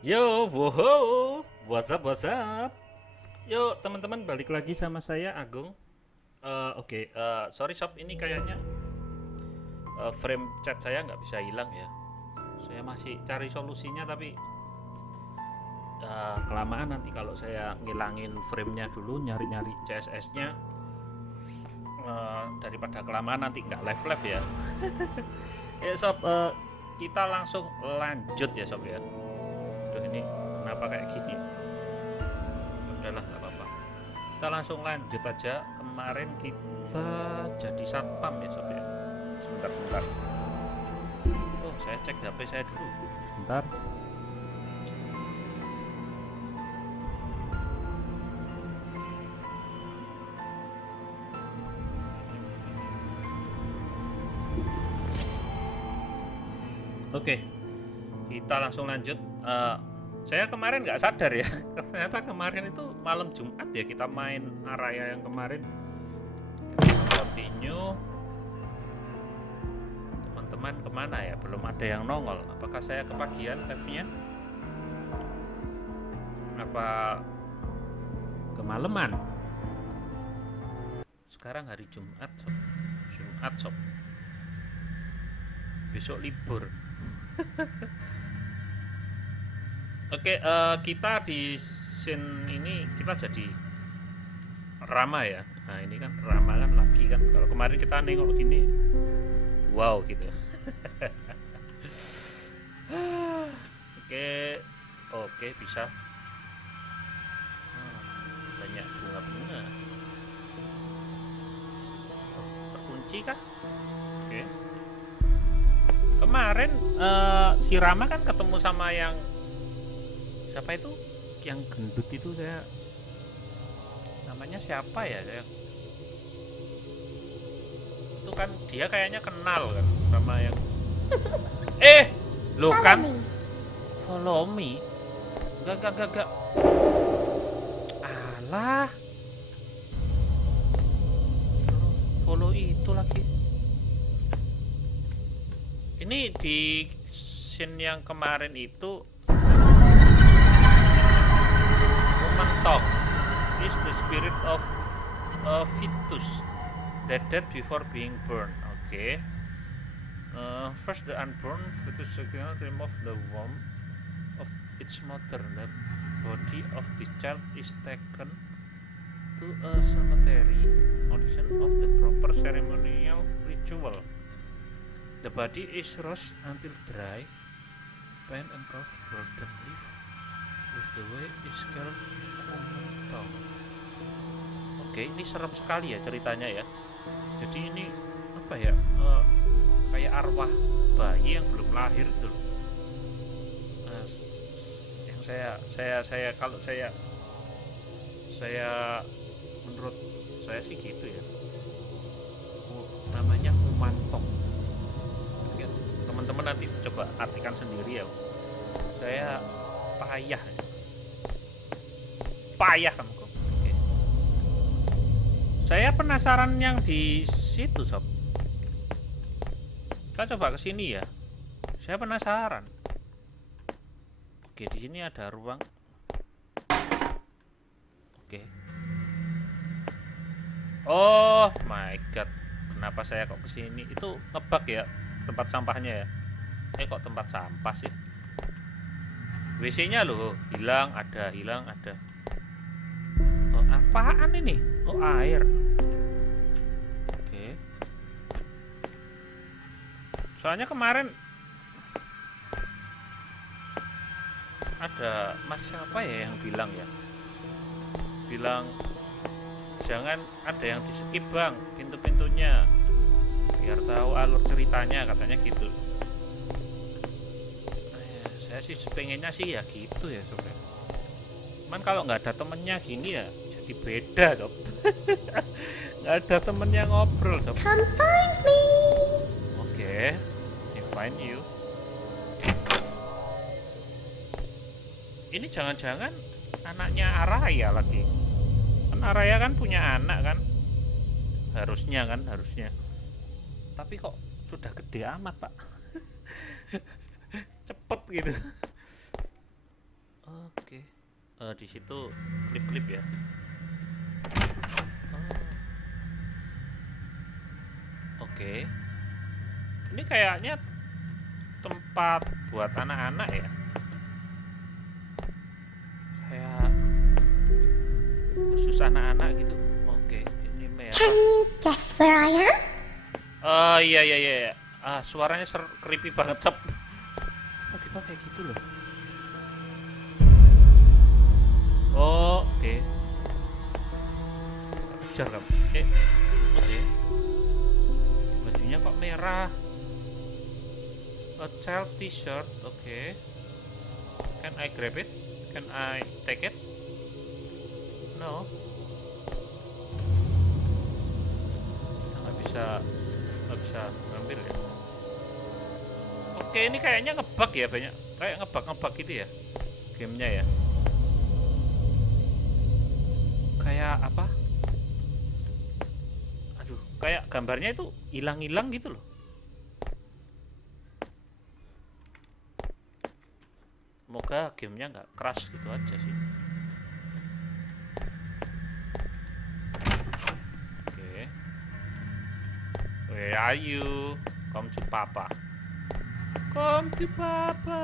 Yo, woho, what's up? Yo, teman-teman balik lagi sama saya Agung. Oke, sorry sob, ini kayaknya frame chat saya nggak bisa hilang ya. Saya masih cari solusinya tapi kelamaan nanti kalau saya ngilangin framenya dulu, nyari-nyari CSS-nya daripada kelamaan nanti nggak live ya. Ya sob, kita langsung lanjut ya sob ya. Aduh ini kenapa kayak gini? Udahlah nggak apa-apa, kita langsung lanjut aja. Kemarin kita jadi satpam ya sob ya. Sebentar, oh saya cek HP saya dulu sebentar. Oke, kita langsung lanjut. Saya kemarin nggak sadar ya, ternyata kemarin itu malam Jumat ya kita main Araya yang kemarin. Kita langsung continue. Teman-teman kemana ya? Belum ada yang nongol. Apakah saya kepagian live-nya? Apa kemalaman? Sekarang hari Jumat sob. Jumat sob. Besok libur. Oke, kita di scene ini kita jadi Rama ya. Nah ini kan Rama kan lagi kan. Kalau kemarin kita nengok gini, wow gitu. Oke, oke bisa. Banyak bunga-bunga. Oh, terkunci kah? Oke. Kemarin si Rama kan ketemu sama yang siapa itu, yang gendut itu, saya namanya siapa ya, saya itu kan dia kayaknya kenal kan sama yang lo kan follow me. Enggak, alah, suruh follow itu lagi. Ini di scene yang kemarin itu Mentok is the spirit of a fetus that died before being born. Okay. First, the unborn fetus remove the womb of its mother. The body of this child is taken to a cemetery condition of the proper ceremonial ritual. The body is roast until dry, paint and covered golden leaf. With the way is called Kumentong. Oke, ini serem sekali ya ceritanya ya. Jadi ini apa ya? Kayak arwah bayi yang belum lahir gitu. Yang saya kalau saya menurut saya sih gitu ya. Namanya Kumantong. Teman-teman nanti coba artikan sendiri ya. Saya payah kamu. Oke. Saya penasaran yang di situ sob. Kita coba ke sini ya. Saya penasaran. Oke, di sini ada ruang. Oke. Oh my god. Kenapa saya kok ke sini? Itu ngebug ya tempat sampahnya ya. Kok tempat sampah sih? WC-nya loh, hilang ada. Oh, apaan ini? Oh, air. Oke. Soalnya kemarin ada mas siapa ya yang bilang ya? Bilang jangan ada yang di skip bang, pintu-pintunya. Biar tahu alur ceritanya, katanya gitu. Saya sih pengennya sih ya gitu ya sob. Cuman kalau nggak ada temennya gini ya jadi beda sob. Nggak ada temennya ngobrol sob. Come find me. Oke, I find you. Ini jangan-jangan anaknya Araya lagi. Kan Araya kan punya anak kan. Harusnya. Tapi kok sudah gede amat pak. Cepet gitu. Di situ klip-klip ya. Oke. Ini kayaknya tempat buat anak-anak ya. Kayak khusus anak-anak gitu. Oke, ini merah. Can you guess where I am? Oh iya iya iya. Suaranya creepy banget, Sob. Tiba-tiba kayak gitu loh. Oh, oke. Kejar kamu. Oke. Bajunya kok merah? A child t-shirt, oke. Can I grab it? Can I take it? No. Kita nggak bisa ngambil ya. Oke, ini kayaknya ngebug ya, banyak kayak ngebug gitu ya gamenya ya. Kayak apa? Aduh, kayak gambarnya itu hilang-hilang gitu loh. Semoga gamenya nggak crash gitu aja sih. Oke. Where are you? Come to Papa. Come to Papa.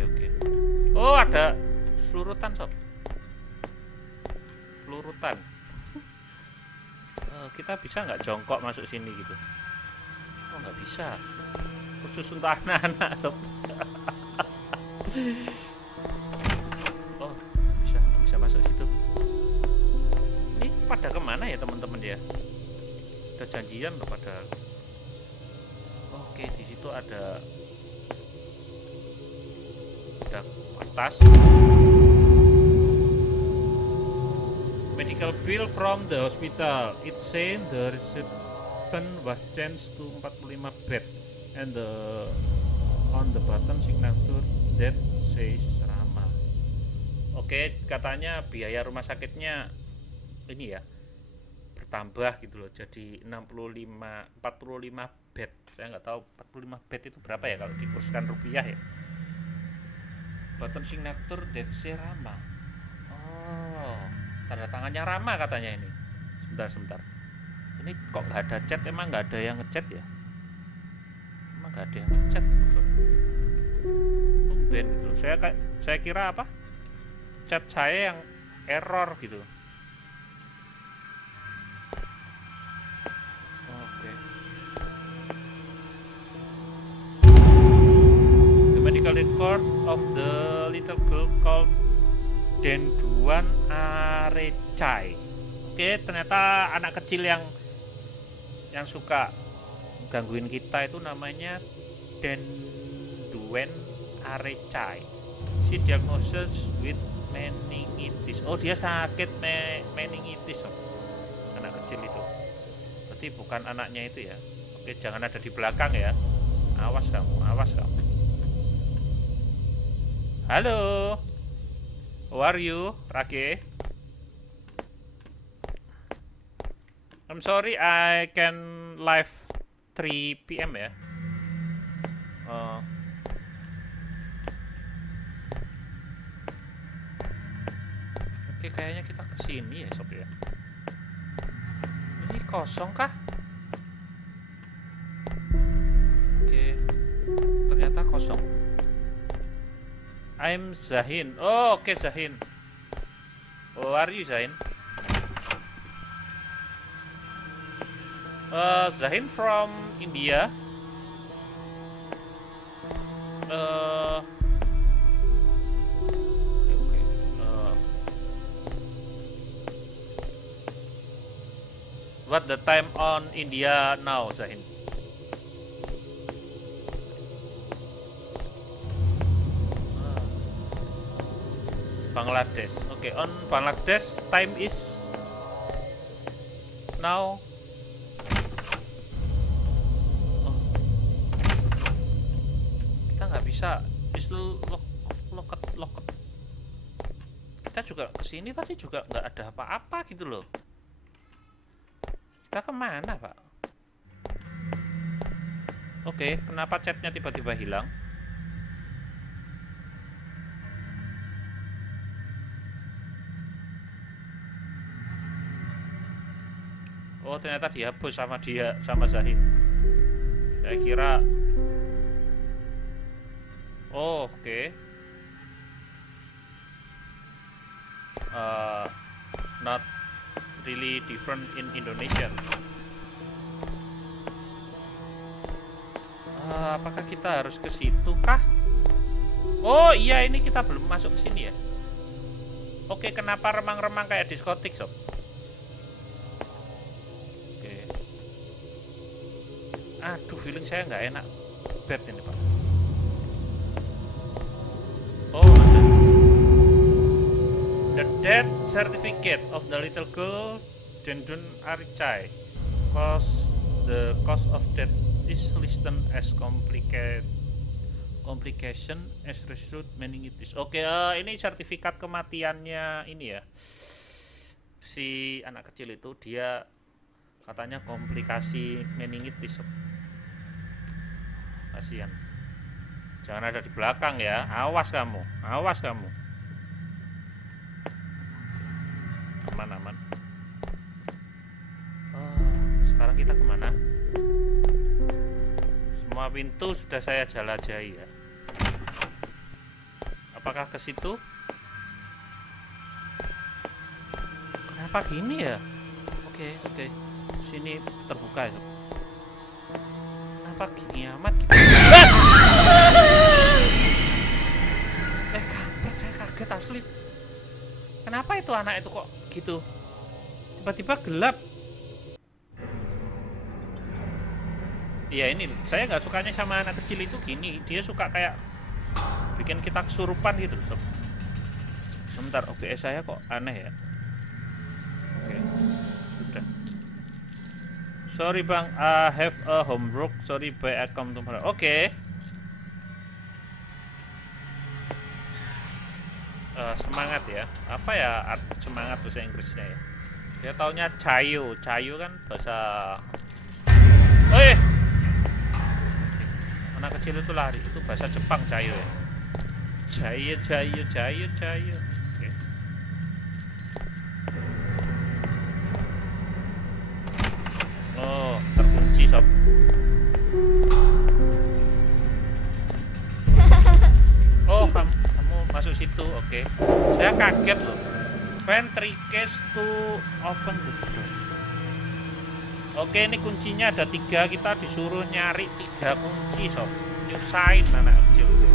Oke. Oh, ada selurutan, Sob. Selurutan. Kita bisa nggak jongkok masuk sini gitu? Oh, nggak bisa. Khusus untuk anak-anak, Sob. Oh, nggak bisa masuk situ. Ini pada kemana ya teman-teman ya? Udah janjian loh padahal. Oke, di situ ada kertas. Medical bill from the hospital. It's saying the recipient was changed to 45 bed. And on the button signature that says Rama. Oke, katanya biaya rumah sakitnya ini ya bertambah gitu loh, jadi 45 bed. Saya nggak tahu 45 bed itu berapa ya kalau dikurskan rupiah ya. Button signature that says Rama. Oh, tanda tangannya Rama katanya ini. Sebentar. Ini kok nggak ada chat? Emang nggak ada yang ngechat ya? Nggak ada yang ngechat, tumben gitu. Saya kira apa, chat saya yang error gitu. Oke. The medical record of the little girl called Denduan Arecai. Oke, ternyata anak kecil yang suka gangguin kita itu namanya Denduan Arecai. She diagnosed with meningitis. Oh, dia sakit meningitis, anak kecil itu. Berarti bukan anaknya itu ya. Oke, jangan ada di belakang ya. Awas kamu. Halo, how are you, Rake? I'm sorry, I can live 3 PM ya. Oke, kayaknya kita kesini ya, Sob ya. Ini kosong kah? Oke, ternyata kosong. I'm Zahin. Oh, oke, Zahin. Oh, are you Zahin? Zahin from India. Okay. What the time on India now, Zahin? Bangladesh. Okay, on Bangladesh time is now. Bisa loket. Kita juga kesini tadi juga nggak ada apa-apa gitu loh. Kita kemana, Pak? Oke, kenapa chatnya tiba-tiba hilang? Oh, ternyata dihapus sama dia, sama Zahid. Saya kira. Oh, oke. Not really different in Indonesia. Apakah kita harus ke situ kah? Oh iya, ini kita belum masuk ke sini ya. Oke, kenapa remang-remang kayak diskotik, sob? Oke. Aduh, feeling saya nggak enak. Bad ini, Pak. Oh, ada. The death certificate of the little girl Dendun Arichai. The cause of death is listed as complication as result meningitis. Oke, ini sertifikat kematiannya ini ya. Si anak kecil itu dia katanya komplikasi meningitis. Kasihan. Jangan ada di belakang ya. Awas kamu. Awas kamu. Aman. Sekarang kita kemana? Semua pintu sudah saya jelajahi ya. Apakah ke situ? Kenapa gini ya? Oke. Sini terbuka ya. Kenapa gini amat gitu? Kampret, saya kaget asli. Kenapa itu anak itu kok gitu? Tiba-tiba gelap. Iya, ini saya nggak sukanya sama anak kecil itu gini. Dia suka kayak bikin kita kesurupan gitu. Sebentar, OBS saya kok aneh ya. Oke, sudah. Sorry bang, I have a homework. Sorry, but I come tomorrow. Oke. Semangat ya. Apa ya semangat bahasa Inggrisnya ya? Dia taunya cayo. Cayo kan bahasa. Anak kecil itu lari, itu bahasa Jepang cayo ya. Cayo. Oke. Oh, terkunci sob. Oh, kamu masuk situ, oke. Saya kaget loh. Ventricase to open the door. Oke, ini kuncinya ada 3. Kita disuruh nyari 3 kunci sob. Nyusahin anak kecil itu.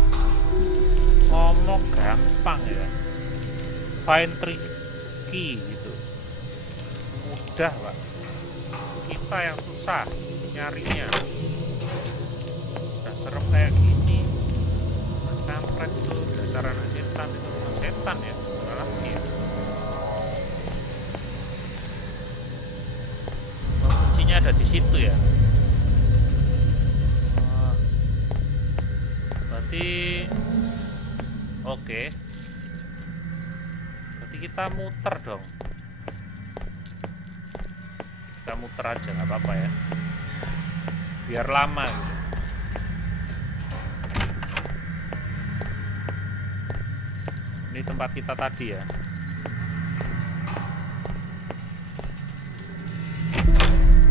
Ngomong gampang ya. Find 3 key gitu. Mudah pak. Kita yang susah nyarinya. Udah serem kayak gini. Kampret itu dasar anak setan itu. Bukan setan ya, lagi ya. Kuncinya ada di situ ya. Berarti oke. Berarti kita muter dong. Kita muter aja nggak apa-apa ya. Biar lama gitu. Ini tempat kita tadi ya.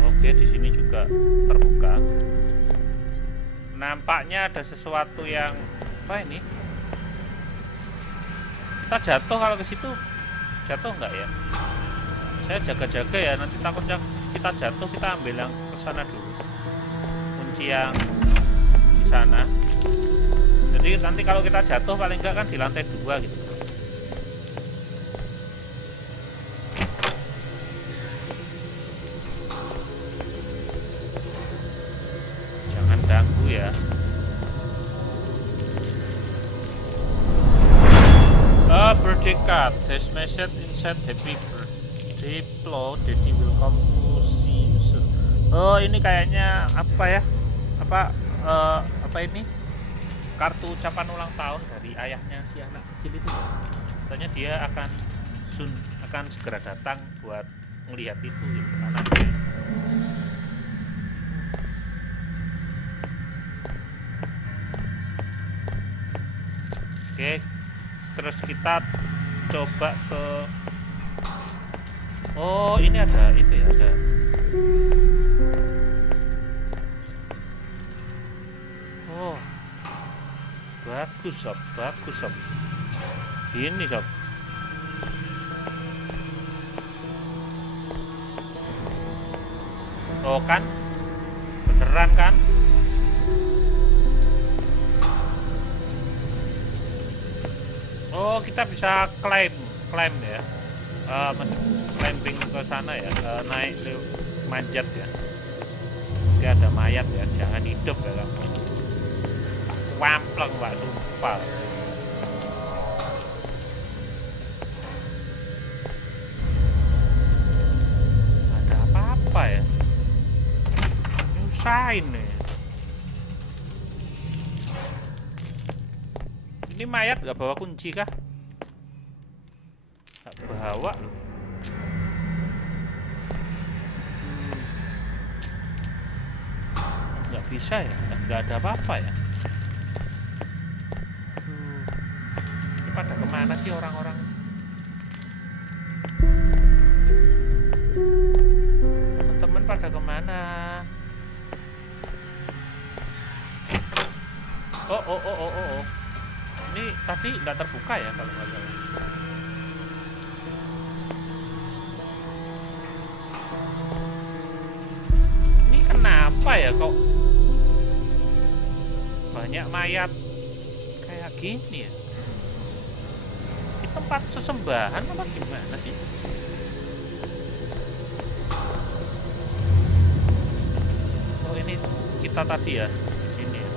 Oke, di sini juga terbuka. Nampaknya ada sesuatu yang apa ini? Kita jatuh kalau ke situ. Jatuh nggak ya? Saya jaga-jaga ya, nanti takutnya kita jatuh, kita ambil yang ke sana dulu. Kunci yang di sana. Jadi nanti kalau kita jatuh paling enggak kan di lantai 2 gitu. Jangan ganggu ya. A birthday card. This message inside happy birthday Flo. Daddy will come to see you soon. Oh, ini kayaknya apa ya? Apa ini? Kartu ucapan ulang tahun dari ayahnya si anak kecil itu. Katanya dia akan segera datang buat melihat itu gitu, anaknya. Oke, terus kita coba ke Oh, ini ada itu ya, ada. Oh, bagus sob, bagus sob. Gini sob. Oh kan, beneran kan? Oh, kita bisa klaim ya. Masuk climbing ke sana ya, naik manjat ya. Nanti ada mayat ya, jangan hidup ya kamu. Wampleng pak, sumpah. Ada apa-apa ya? Nyusahin nih. Ini mayat gak bawa kunci kah? Gak bawa loh. Gak bisa ya, gak ada apa-apa ya. Ini pada kemana sih orang-orang? Teman-teman pada kemana? Oh. Ini tadi nggak terbuka ya kalau nggak salah. Ini kenapa ya kok banyak mayat kayak gini ya? Di tempat sesembahan apa gimana sih? Oh ini kita tadi ya di sini ya.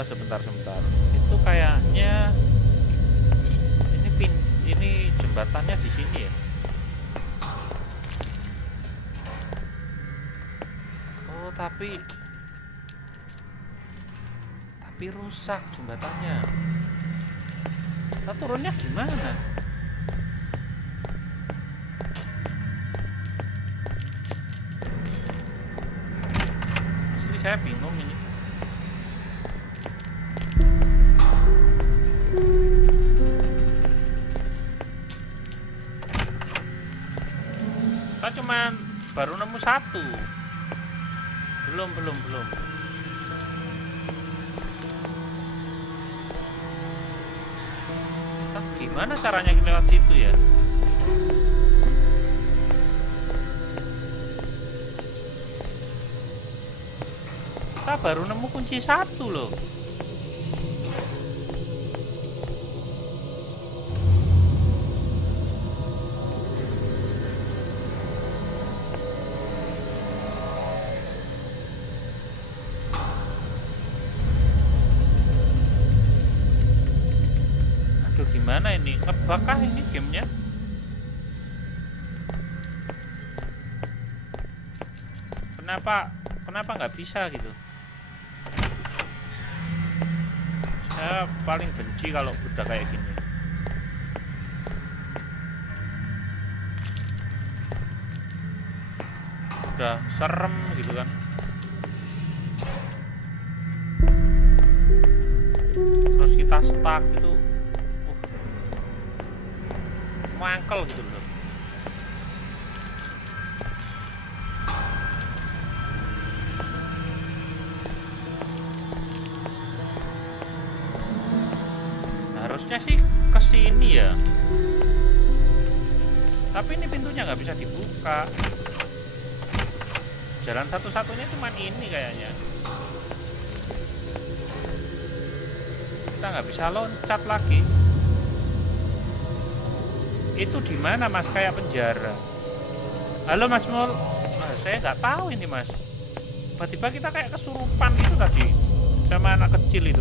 Sebentar. Itu kayaknya ini jembatannya di sini ya. Oh, tapi rusak jembatannya. Kita turunnya gimana? Istri saya bingung ini. Kita cuman baru nemu satu. Belum. Kita gimana caranya lewat situ ya? Kita baru nemu kunci satu loh. Gimana ini? Ngebakah ini gamenya? Kenapa nggak bisa gitu? Saya paling benci kalau sudah kayak gini. Udah serem gitu kan. Terus kita stuck gitu. Mangkel gitu loh. Harusnya sih kesini ya. Tapi ini pintunya nggak bisa dibuka. Jalan satu-satunya cuma ini kayaknya. Kita nggak bisa loncat lagi. Itu di mana mas? Kayak penjara. Halo mas Mul. Nah, saya nggak tahu ini mas. Tiba-tiba kita kayak kesurupan gitu tadi sama anak kecil itu.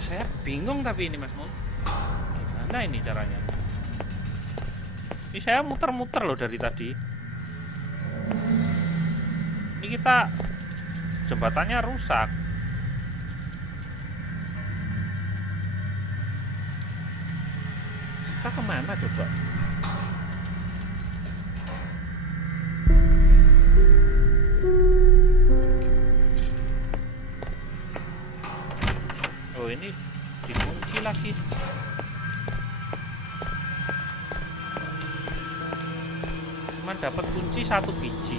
Saya bingung tapi ini mas Mul. Gimana ini caranya? Ini saya muter-muter loh dari tadi. Ini kita jembatannya rusak. Kita kemana coba? ini dikunci lagi. Cuman dapat kunci 1 biji.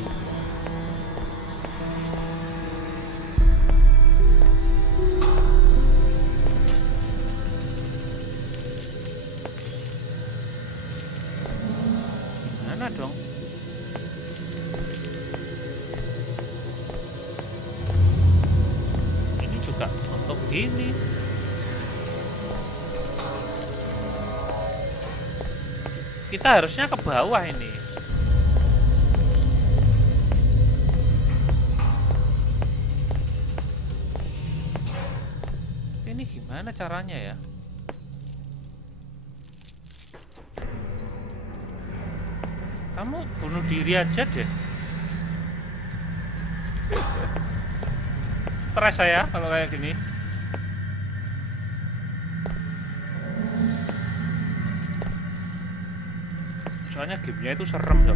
Gimana dong? Ini juga untuk gini. Kita harusnya ke bawah ini. Ini gimana caranya ya? Kamu bunuh diri aja deh. Stres saya kalau kayak gini. Soalnya gamenya itu serem ya.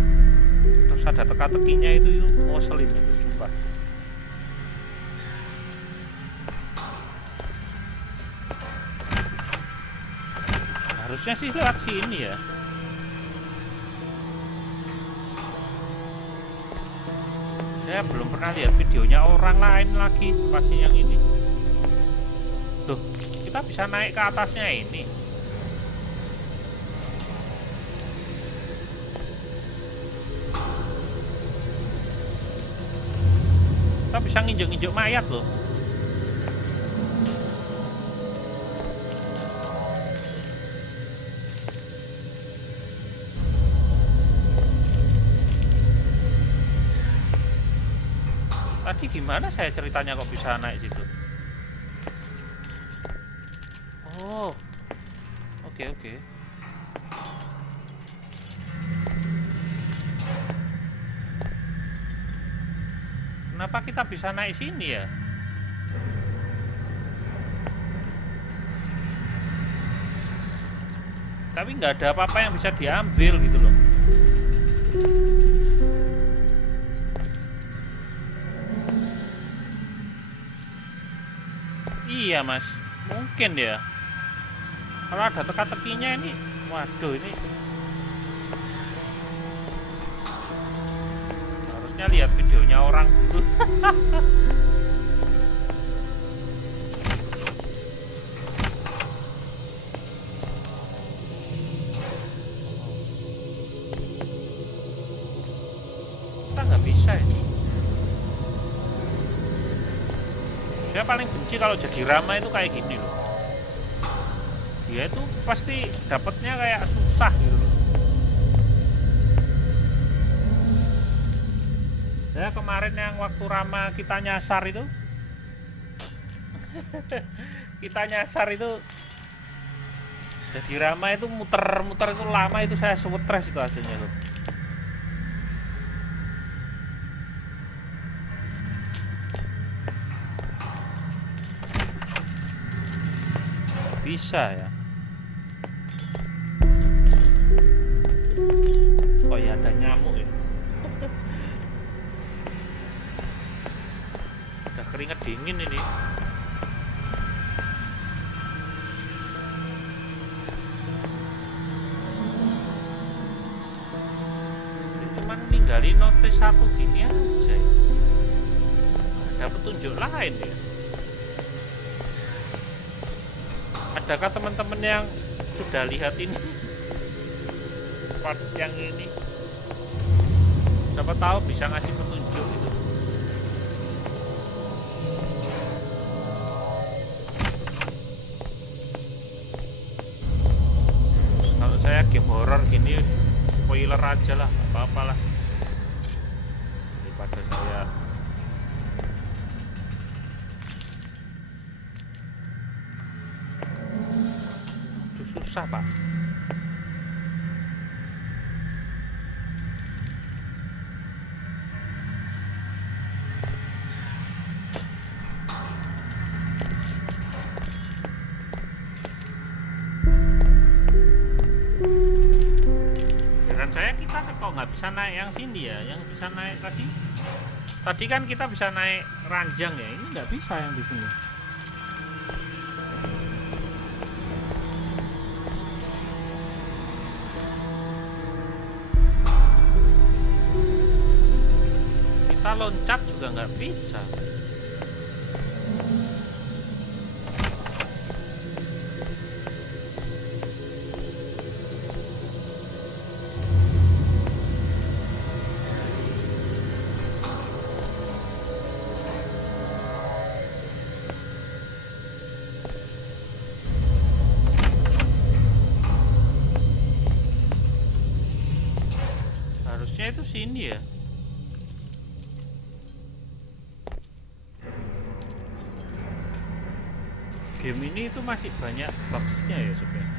Terus ada teka-tekinya itu ngeselin itu, sumpah. Harusnya sih lewat sini ya. Saya belum pernah lihat videonya orang lain lagi pasti yang ini. Tuh, kita bisa naik ke atasnya ini. Kita bisa nginjek-nginjek mayat loh. Tadi gimana saya ceritanya kok bisa naik situ? Oh, oke. Kenapa kita bisa naik sini ya? Tapi nggak ada apa-apa yang bisa diambil gitu loh. Iya mas, mungkin ya. Kalau ada teka-tekinya ini, waduh ini harusnya lihat videonya orang dulu. Kita nggak bisa ya. Saya paling benci kalau jadi Rama itu kayak gini loh. Dia itu pasti dapatnya kayak susah gitu loh. Saya kemarin yang waktu Rama kita nyasar itu kita nyasar itu jadi Rama itu muter-muter itu lama, itu saya stres itu hasilnya loh. Bisa ya. Kok ya ada nyamuk ya. Udah keringet dingin ini. Cuman ninggalin notis 1 gini aja ya. Ada petunjuk lain ya. Adakah teman-teman yang sudah lihat ini part yang ini? Siapa tahu bisa ngasih petunjuk gitu. Kalau saya game horror gini spoiler aja lah, apa-apalah daripada saya susah pak. Heran saya kita kok nggak bisa naik yang sini ya, yang bisa naik tadi kan kita bisa naik ranjang ya, ini nggak bisa yang di sini. Kita loncat juga nggak bisa. Harusnya itu sini ya. Game ini itu masih banyak bugs-nya ya sebenarnya.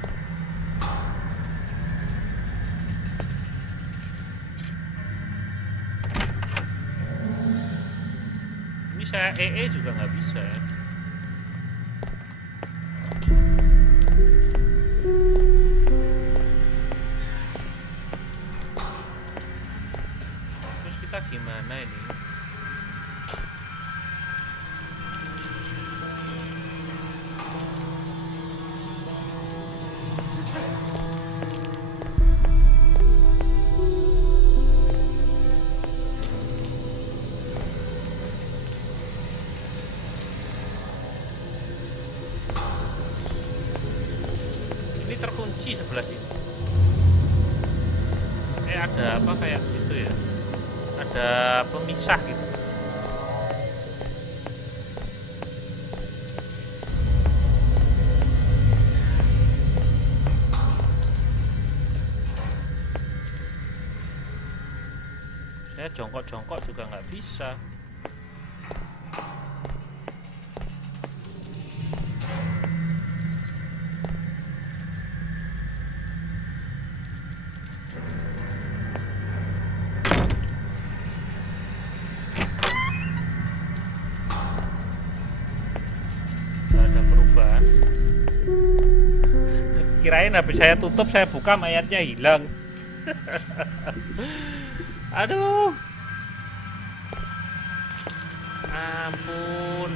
Ini saya EE juga nggak bisa ya. Terus kita gimana ini? Terkunci sebelah sini. Ada apa kayak gitu ya? Ada pemisah gitu. Saya jongkok-jongkok juga nggak bisa. Kirain habis saya tutup, saya buka, mayatnya hilang. Aduh, ampun.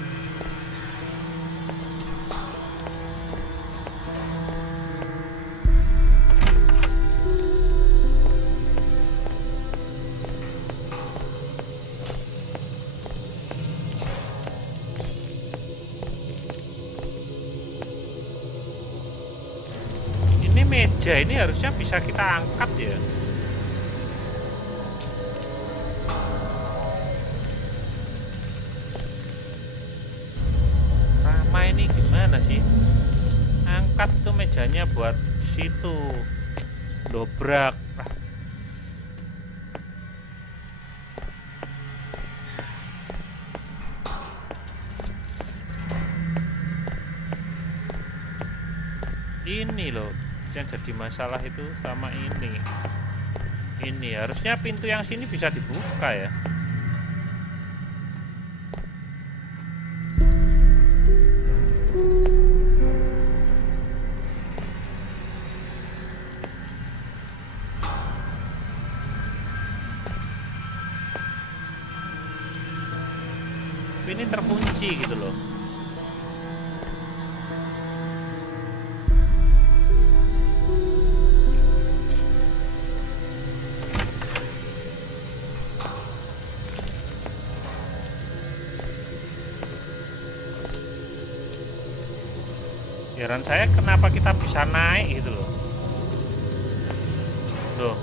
Meja ini harusnya bisa kita angkat ya. Rama ini gimana sih? Angkat itu mejanya buat situ. Dobrak. Ini loh yang jadi masalah itu sama ini harusnya pintu yang sini bisa dibuka ya. Tapi ini terkunci gitu loh. Heran saya kenapa kita bisa naik gitu loh. Loh.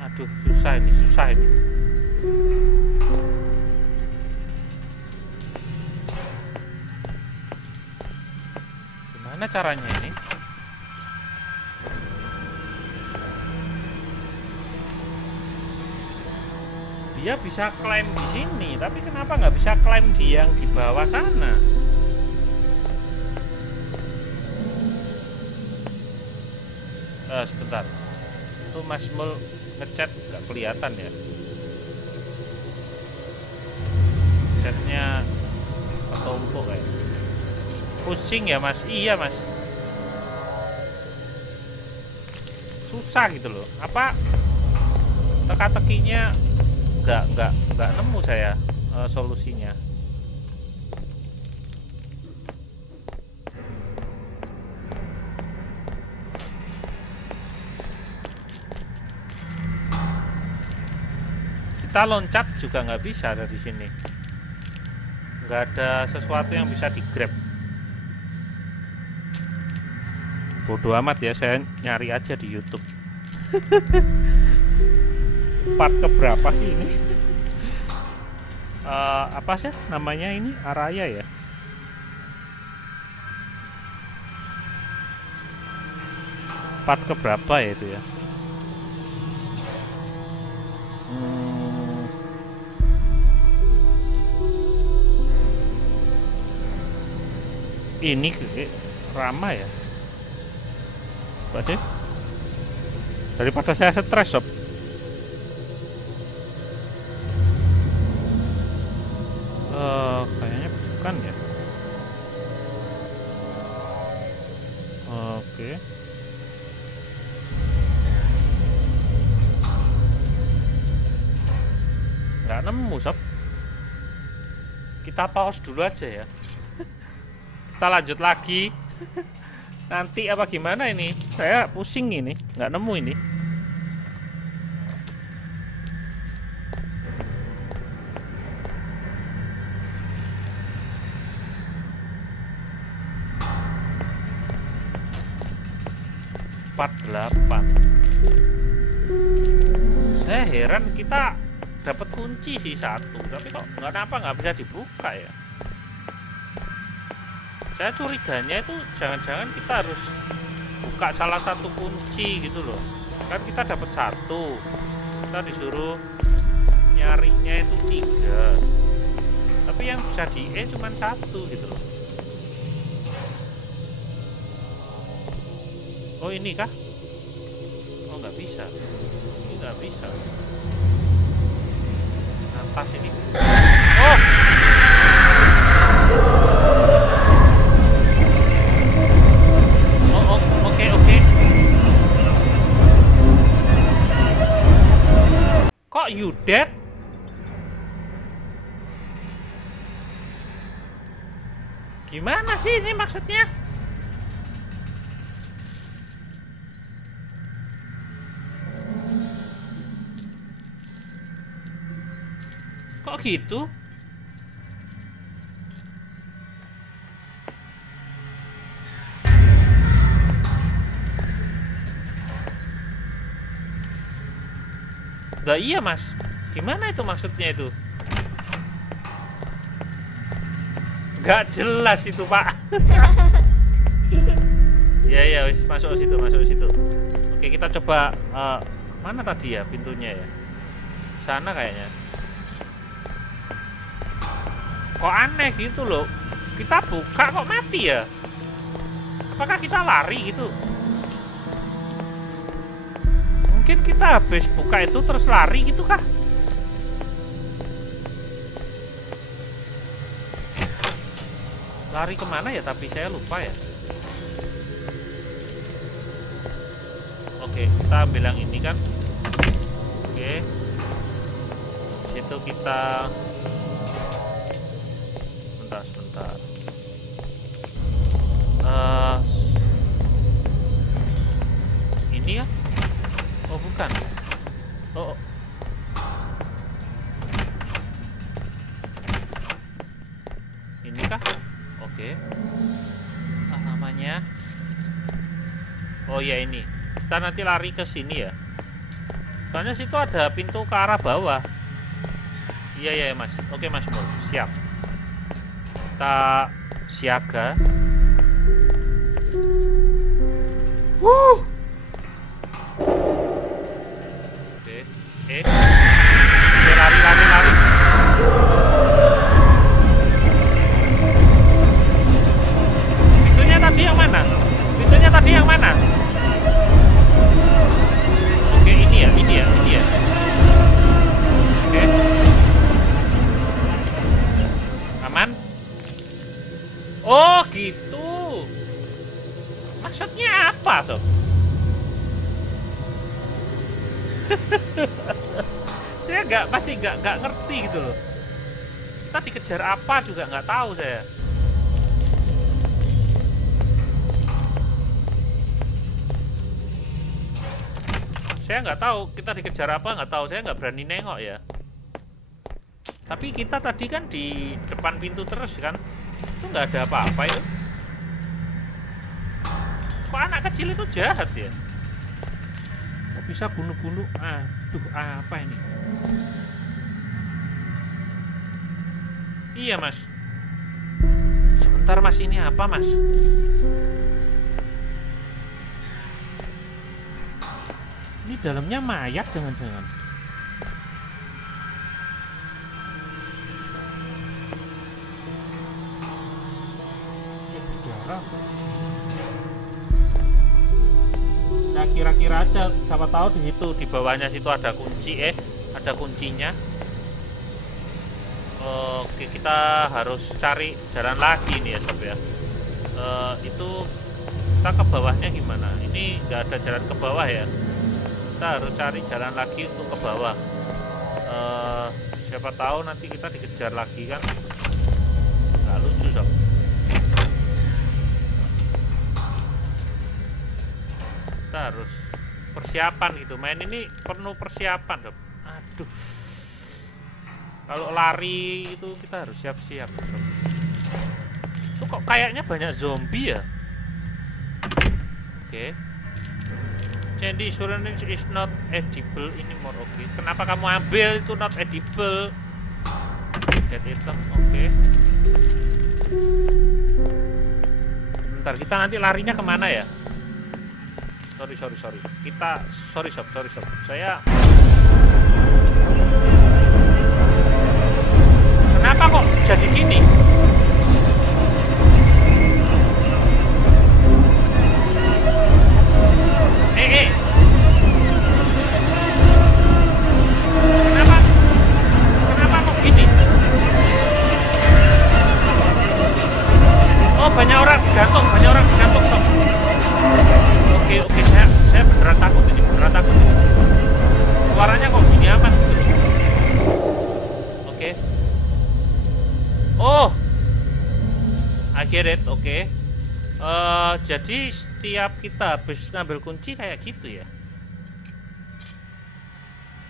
Aduh, susah ini. Gimana caranya ini? Dia bisa klaim di sini, tapi kenapa nggak bisa klaim di yang di bawah sana? Sebentar. Tuh Mas Mul ngechat nggak kelihatan ya. Chatnya ketumpuk kayak. Pusing ya Mas. Iya Mas. Susah gitu loh. Apa teka-tekinya nggak nemu saya solusinya. Kita loncat juga nggak bisa dari sini. Nggak ada sesuatu yang bisa di-grab. Bodoh amat ya, saya nyari aja di YouTube. Part keberapa sih ini? Apa sih namanya ini? Araya ya? Part keberapa ya itu ya? Ini Rama ya? Coba sih. Daripada saya stres sob. Kayaknya bukan ya. Oke. Nggak nemu sob. Kita pause dulu aja ya. Kita lanjut lagi. Nanti apa gimana ini? Saya pusing ini, nggak nemu ini. Saya heran kita dapat kunci sih satu, tapi kok nggak bisa dibuka ya? Saya curiganya itu jangan-jangan kita harus buka salah satu kunci gitu loh. Kan kita dapat satu, kita disuruh nyarinya itu 3, tapi yang bisa di cuma 1 gitu loh. Oh ini kah? Oh nggak bisa, ini nggak bisa. Atas ini. Oh. Oke. Kok you dead? Gimana sih ini maksudnya? Kok gitu? Nah, iya mas, gimana itu maksudnya itu? Gak jelas itu pak. Ya wis masuk situ. Oke kita coba mana tadi ya pintunya ya? Sana kayaknya. Kok aneh gitu loh? Kita buka kok mati ya? Apakah kita lari gitu? Mungkin kita habis buka itu terus lari gitu kah? Lari kemana ya? Tapi saya lupa ya. Oke, kita ambil yang ini kan. Oke. Situ kita sebentar. Ini ya? Oh bukan. Oh. Ini kah? Oke. Namanya. Oh ya ini. Kita nanti lari ke sini ya. Soalnya situ ada pintu ke arah bawah. Iya mas. Oke mas Mul, siap. Kita siaga. Oke, lari. Pintunya tadi yang mana? Saya masih nggak ngerti gitu loh. Kita dikejar apa juga nggak tahu saya. Saya nggak tahu kita dikejar apa, nggak tahu. Saya nggak berani nengok ya. Tapi kita tadi kan di depan pintu terus kan, itu nggak ada apa-apa itu. Kok anak kecil itu jahat ya? Kok bisa bunuh-bunuh? Aduh, apa ini? Iya mas. Sebentar mas, ini apa mas? Ini dalamnya mayat jangan-jangan. Saya kira-kira aja, siapa tahu di situ, di bawahnya situ ada kunci, ada kuncinya. Oke, kita harus cari jalan lagi nih ya sob ya. Itu kita ke bawahnya gimana? Ini nggak ada jalan ke bawah ya. Kita harus cari jalan lagi untuk ke bawah. Siapa tahu nanti kita dikejar lagi kan? Nggak lucu sob. Kita harus persiapan gitu. Main ini penuh persiapan sob. Aduh. Kalau lari itu kita harus siap-siap sob. Itu kok kayaknya banyak zombie ya? Oke. Candy surroundings is not edible anymore. Oke. Kenapa kamu ambil itu not edible? Get item. Oke. Bentar, kita nanti larinya kemana ya? Sorry. Kita sorry sob. Saya kenapa kok jadi gini? Kenapa kok gini? Oh, banyak orang digantung sob. Oke, saya beneran takut ini. Suaranya kok gini amat gitu. Oke. Oh, I get it. Oke. Jadi setiap kita habis ngambil kunci kayak gitu ya.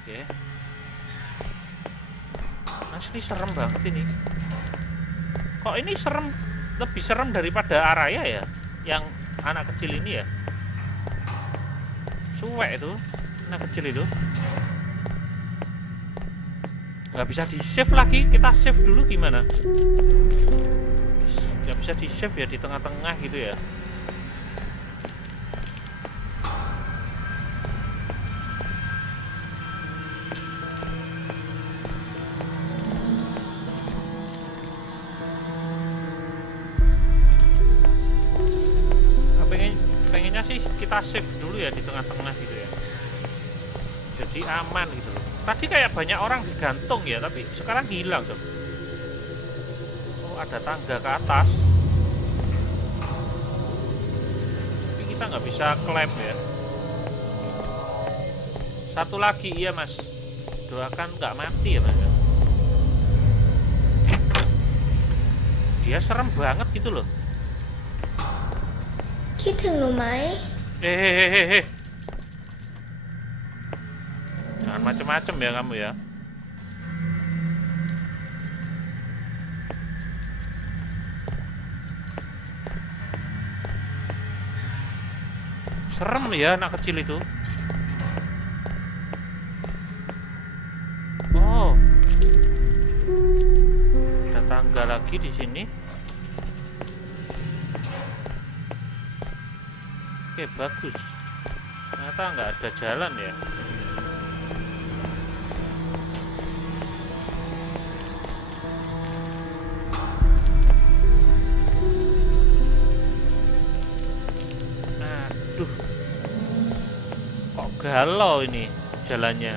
Oke. Asli serem banget ini. Kok ini serem, lebih serem daripada Araya ya, yang anak kecil ini ya. Suwek itu anak kecil itu. Nggak bisa di save lagi. Kita save dulu gimana? Nggak bisa di save ya, di tengah-tengah gitu ya. Pengennya sih kita save dulu ya di tengah-tengah gitu ya, jadi aman gitu loh. Tadi kayak banyak orang digantung ya, tapi sekarang hilang sob. Oh, ada tangga ke atas, tapi kita nggak bisa klaim ya. Satu lagi, iya mas, doakan nggak mati ya mas. Dia serem banget gitu loh. คิดถึงหนูไหม Jangan macem-macem ya kamu ya. Serem ya anak kecil itu. Oh, ada tangga lagi di sini. Oke, bagus. Ternyata nggak ada jalan ya. Aduh, kok galau ini jalannya.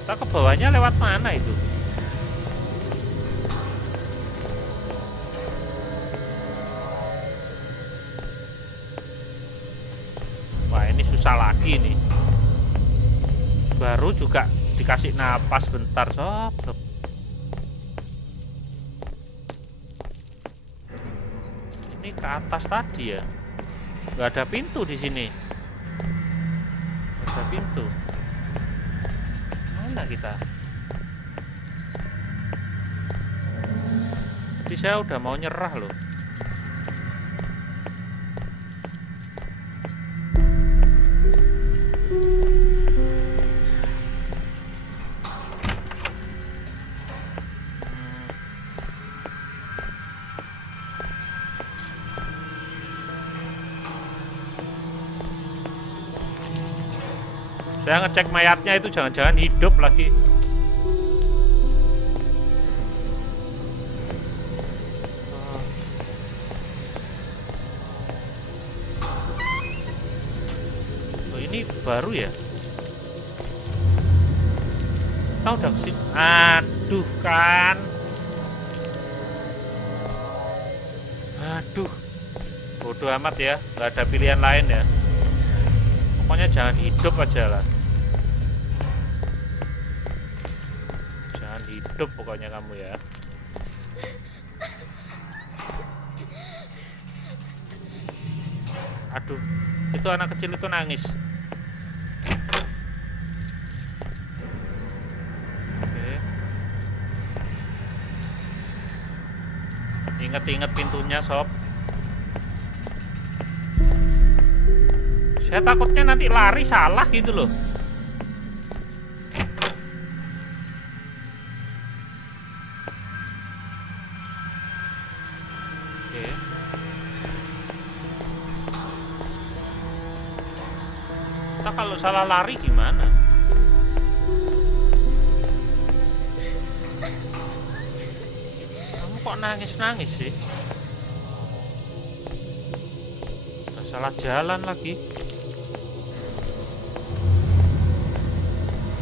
Kita ke bawahnya lewat mana itu? ini susah lagi nih. Baru juga dikasih napas bentar, sob. Ini ke atas tadi ya. Nggak ada pintu di sini. Nggak ada pintu. Mana kita? Jadi saya udah mau nyerah loh. Saya ngecek mayatnya itu jangan-jangan hidup lagi. Oh, ini baru ya? Kita udah kesini. Aduh kan. Aduh. Bodoh amat ya, nggak ada pilihan lain ya. Pokoknya jangan hidup aja lah. Jangan hidup pokoknya kamu ya. Aduh, itu anak kecil itu nangis. Oke. Ingat-ingat pintunya, sob. Saya takutnya nanti lari salah gitu loh. Oke. Kita kalau salah lari gimana? Kamu kok nangis-nangis sih? Udah salah jalan lagi.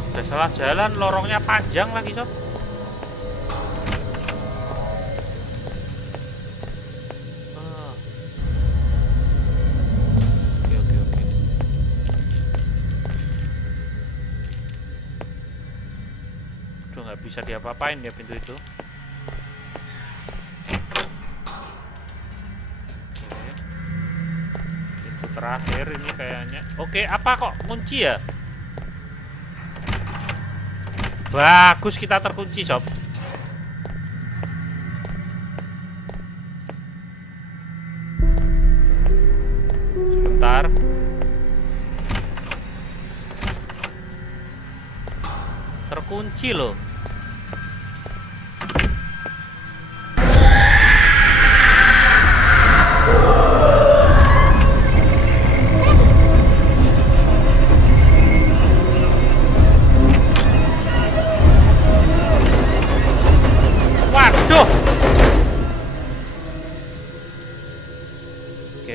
Udah salah jalan, lorongnya panjang lagi, sob. Oke. Udah nggak bisa diapa-apain ya pintu itu. Oke. Pintu terakhir ini kayaknya. Oke, apa kok kunci ya? Bagus, kita terkunci, sob. Sebentar. Terkunci loh.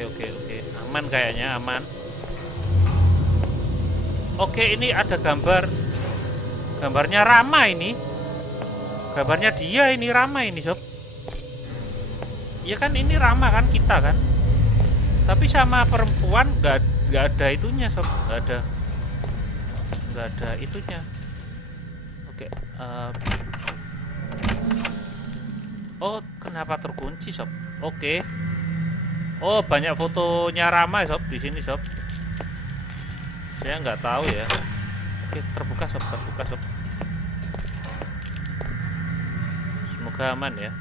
Oke. Aman kayaknya, aman. Oke, ini ada gambar. Gambarnya Rama ini. Gambarnya dia ini Rama ini, sob. Ya kan ini Rama kan, kita kan. Tapi sama perempuan nggak ada itunya, sob. Nggak ada itunya. Oke. Oh, kenapa terkunci, sob? Oke. Oh, banyak fotonya Rama, sob, di sini, sob. Saya nggak tahu ya. Oke, terbuka, sob. Semoga aman ya.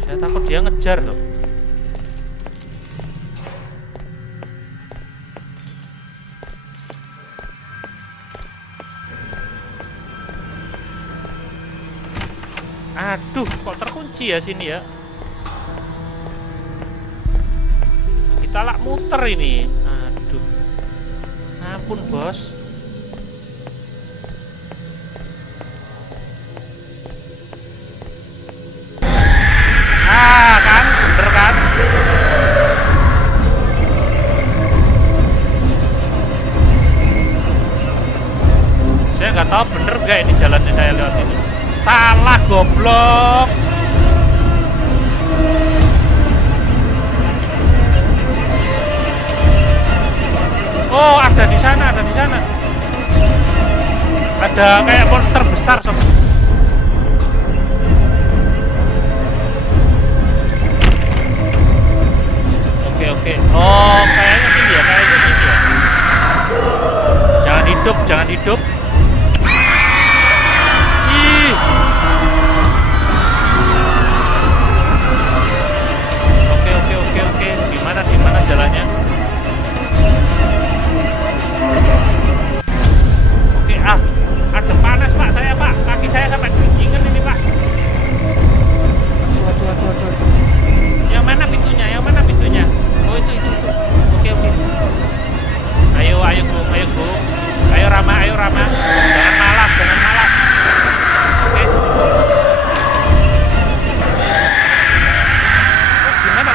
Saya takut dia ngejar, sob. Aduh, kok terkunci ya sini ya? Kita lak muter ini. Aduh. Ampun, bos. Kan, bener kan? Saya nggak tahu bener gak ini jalannya saya lewat sini. Salah, goblok. ada kayak monster besar sob. Oke. Oh, kayaknya sini ya. Jangan hidup. Ih. Oke. Di mana jalannya? Oke, ada panas Pak, saya Pak. Kaki saya sampai geringingan ini Pak. Aduh. Yang mana pintunya? Oh itu. Oke. Ayo Bu. Ayo Rama. Jangan malas. Oke. Terus gimana?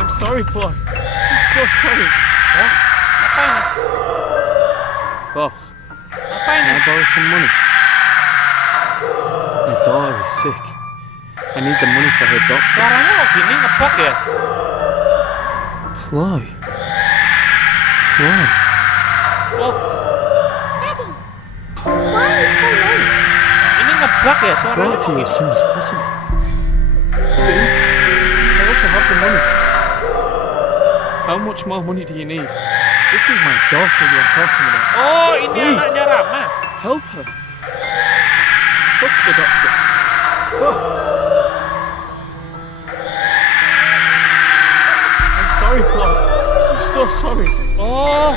I'm sorry, Ploy. I'm so sorry. Hah? Apa ini? Boss, Apa can ini? I borrow some money? My daughter is sick. I need the money for her doctor. Suaranya kok gini ngebug ya? Ploy. Oh, Daddy, why are you so late? ini ngebug ya suaranya Brought it kok to you gini? as soon as possible. See? I also have the money. How much more money do you need? This is my daughter you're talking about. Oh, ini Please. anaknya Rama. Help her. Fuck the doctor. Fuck. I'm sorry, Ploy. I'm so sorry. Oh.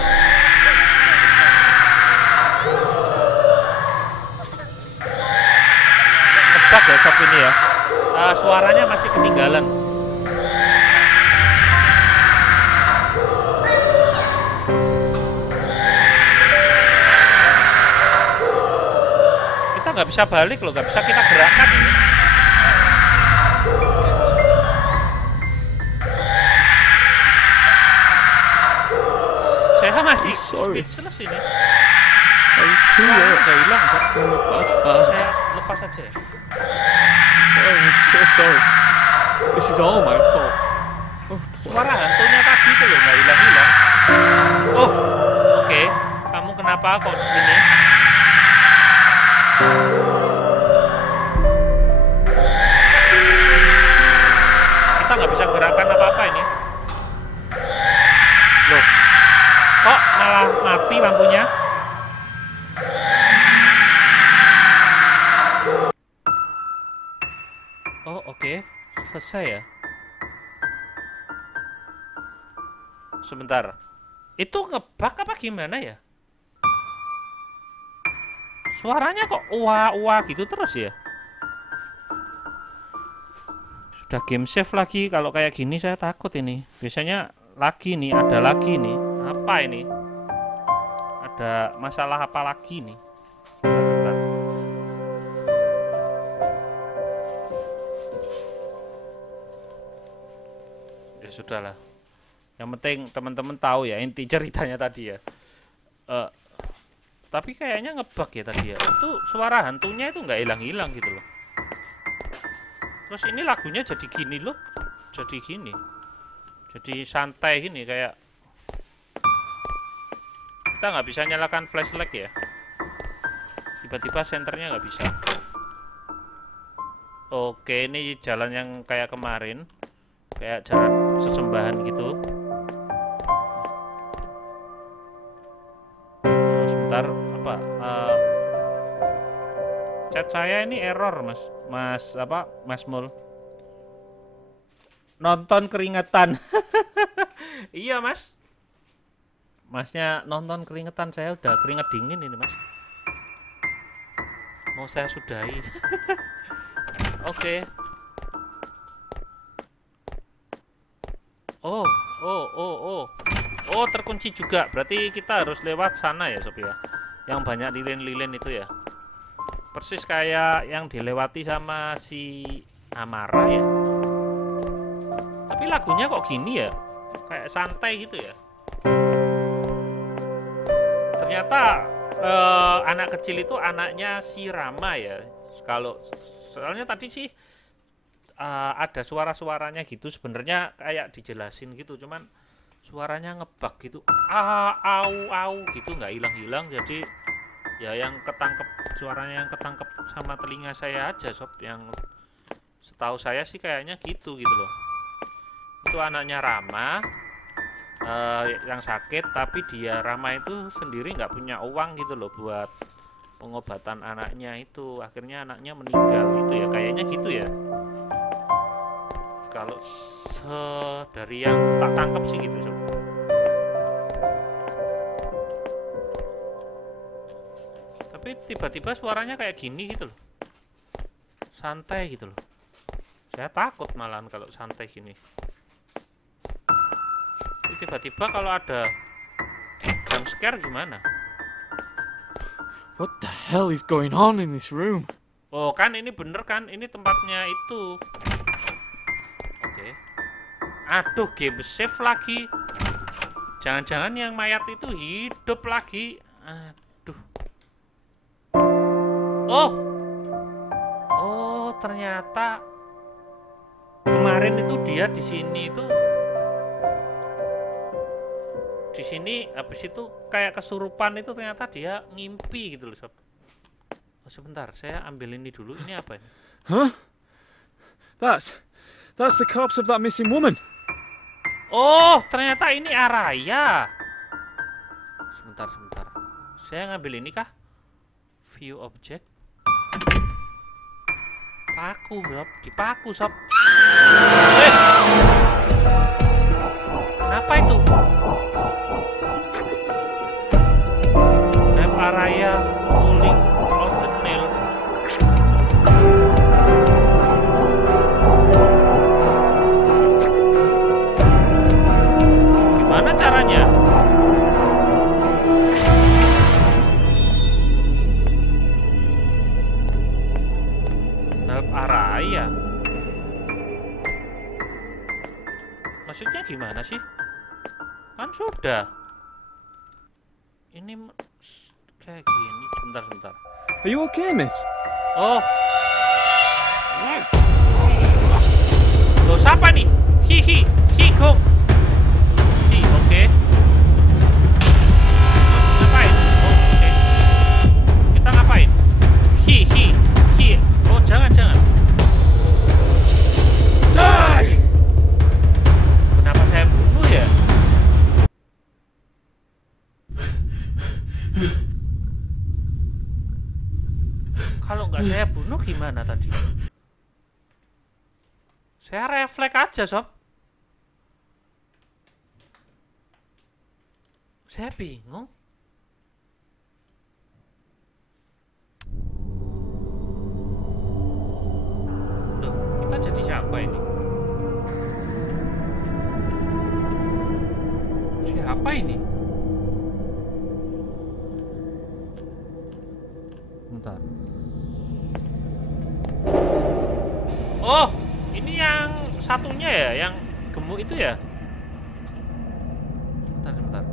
Ngebug ya sob ini ya. Suaranya masih ketinggalan. Kita nggak bisa balik loh, nggak bisa kita gerakkan ini. Saya masih Sorry. speechless ini. I was too Suaranya late. nggak hilang sob. I'm a bad father. Saya lepas aja ya. Oh, I'm so sorry. This is all my fault. Oh, Ploy. Suara hantunya tadi itu loh nggak hilang-hilang. Oh, oke. Kamu kenapa kok di sini? Kita nggak bisa gerakan apa-apa ini. Loh, kok malah mati lampunya? Oh, oke. Selesai ya. Sebentar. Itu ngebug apa gimana ya? Suaranya kok uwa-uwa gitu terus ya? Sudah game save lagi. Kalau kayak gini saya takut ini. Biasanya lagi nih, ada lagi nih. Apa ini? Ada masalah apa lagi nih? Bentar. Ya sudahlah. Yang penting teman-teman tahu ya inti ceritanya tadi ya. Tapi kayaknya ngebug ya tadi ya. Itu suara hantunya itu nggak hilang-hilang gitu loh. Terus ini lagunya jadi gini loh. Jadi gini. Jadi santai gini kayak. Kita nggak bisa nyalakan flashlight ya. Tiba-tiba senternya nggak bisa. Oke, ini jalan yang kayak kemarin. Kayak jalan sesembahan gitu. Sebentar, apa? Chat saya ini error, Mas Mul. Nonton keringetan. Iya, Mas. Masnya nonton keringetan, saya udah keringet dingin ini, Mas. Mau saya sudahi. Oke. Oh, terkunci juga. Berarti kita harus lewat sana ya, Sob ya. Yang banyak lilin-lilin itu ya. Persis kayak yang dilewati sama si Amara ya. Tapi lagunya kok gini ya? Kayak santai gitu ya. Ternyata anak kecil itu anaknya si Rama ya. Kalau soalnya tadi sih ada suara-suaranya gitu, sebenarnya kayak dijelasin gitu, cuman suaranya ngebug gitu, au au gitu, nggak hilang-hilang. Jadi ya yang ketangkep, suaranya yang ketangkep sama telinga saya aja sob, yang setahu saya sih kayaknya gitu loh. Itu anaknya Rama yang sakit, tapi dia Rama itu sendiri nggak punya uang gitu loh buat pengobatan anaknya itu, akhirnya anaknya meninggal itu ya, kayaknya gitu ya. Kalau dari yang tak tangkap sih gitu sob. Tapi tiba-tiba suaranya kayak gini gitu loh, santai gitu loh. Saya takut malahan kalau santai gini. Tiba-tiba kalau ada jump scare gimana? What the hell is going on in this room? Oh kan ini bener kan, ini tempatnya itu. Oke. Aduh, game save lagi. Jangan-jangan yang mayat itu hidup lagi. Aduh. Oh ternyata kemarin itu dia di sini itu. Di sini habis itu kayak kesurupan itu, ternyata dia ngimpi gitu loh sob. Oh, sebentar, saya ambil ini dulu. Ini apa ini? Huh? That's the corpse of that missing woman. Oh, ternyata ini Araya. Sebentar. Saya ngambil ini kah? View object. Paku sob, dipaku sob. Kenapa itu? Araya pulling on the nail. Gimana caranya? Help Araya. Maksudnya gimana sih? Kan sudah. Ini kayak gini. Sebentar. Are you okay, miss? Oh. Loh, siapa nih? Hi Gong. Oke. Terus ngapain? Oh, oke. Kita ngapain? Hi. Oh, jangan. Die! Kenapa saya bunuh ya? Kalau nggak saya bunuh gimana tadi? Saya refleks aja sob. Saya bingung. Loh, kita jadi siapa ini? Siapa ini? Bentar. Oh, ini yang satunya ya, yang gemuk itu ya? Bentar.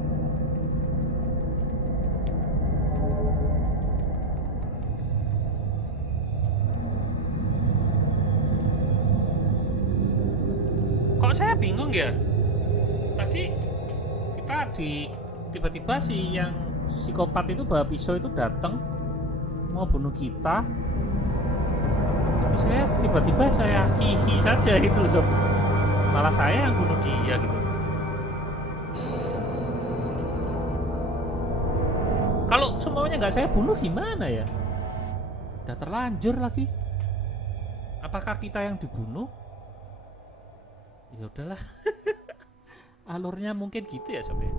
Kok saya bingung ya? Tadi kita tiba-tiba si yang psikopat itu bawa pisau itu datang mau bunuh kita. Tapi saya tiba-tiba hihi saja gitu sob. Malah saya yang bunuh dia gitu. Kalau semuanya nggak saya bunuh gimana ya? Udah terlanjur lagi. Apakah kita yang dibunuh? Ya udahlah. Alurnya mungkin gitu ya sob ya.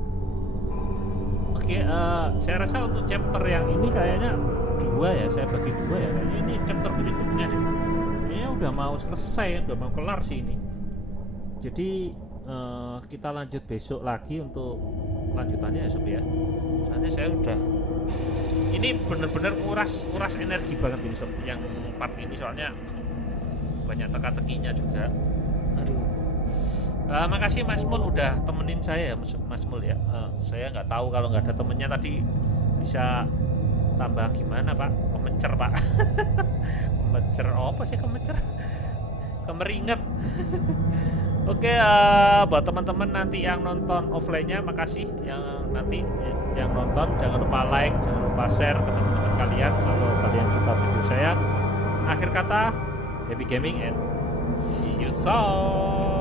Oke, saya rasa untuk chapter yang ini kayaknya 2 ya, saya bagi 2 ya. Kayaknya ini chapter berikutnya deh. Kayaknya udah mau selesai, udah mau kelar sih ini. Jadi kita lanjut besok lagi untuk lanjutannya ya sob ya. Soalnya saya udah, ini bener-bener uras energi banget ini sob, yang part ini soalnya banyak teka-tekinya juga. Aduh. Makasih Mas Mul udah temenin saya ya Mas Mul ya. Saya nggak tahu kalau nggak ada temennya tadi bisa tambah gimana Pak, kemencer Pak. Kemecer apa sih kemecer? Kemeringet. Oke, buat teman-teman nanti yang nonton offline-nya, makasih yang nanti yang nonton, jangan lupa like, jangan lupa share ke teman-teman kalian kalau kalian suka video saya. Akhir kata, happy gaming and see you soon.